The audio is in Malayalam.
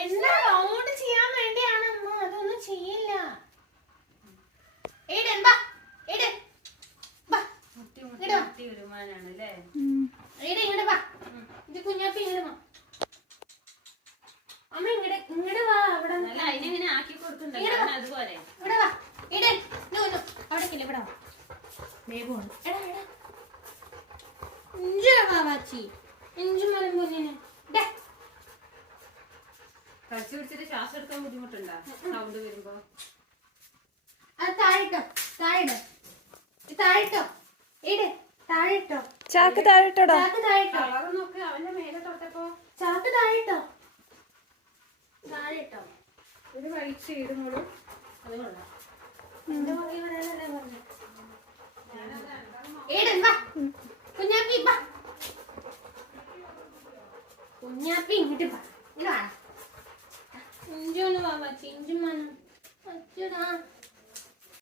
എന്നാ റൗണ്ട് ചെയ്യാൻ വേണ്ടിയാണ് അമ്മ, അതൊന്നും ചെയ്യില്ല. കുഞ്ഞാപ്പി ഇങ്ങോട്ട് വാ. അമ്മ ഇങ്ങോട്ട് വാ. അവിടെ അതിനെങ്ങനെ ആക്കി കൊടുക്കുന്നുണ്ട് അതുപോലെ. ഇവിടെ വാ. അവിടേക്കില്ല, ഇവിടെ വാ. വേഗമാണ്. വാവാച്ചി ഇഞ്ചും മരം കുഞ്ഞിന് കടിച്ചു പിടിച്ചിട്ട് ശ്വാസം എടുക്കാൻ ബുദ്ധിമുട്ടുണ്ടോ സൗണ്ട് വരുമ്പോ? അത് താഴിട്ടോ, താഴിട്ടോ, ഇട് താഴിട്ടോ, ചാക്ക് താഴിട്ടോടാ. ചാക്ക് താഴിട്ടോ. കളറ് നോക്ക്, അവന്റെ മേലെ തൊട്ടപ്പോ. ചാക്ക് താഴിട്ടോ, താഴിട്ടോ. ഒരു കഴിച്ച് ഇടുന്നോളൂ. അത് കൊള്ളാം. എന്റെ പുറകെ വരാനല്ലേ പറഞ്ഞു. കുഞ്ഞാപ്പി വാ. കുഞ്ഞാപ്പി ഇങ്ങോട്ട് വാ. ഇങ്ങോട്ട് വാ. ഇഞ്ചോന്ന് വാ. ചിഞ്ചും മനം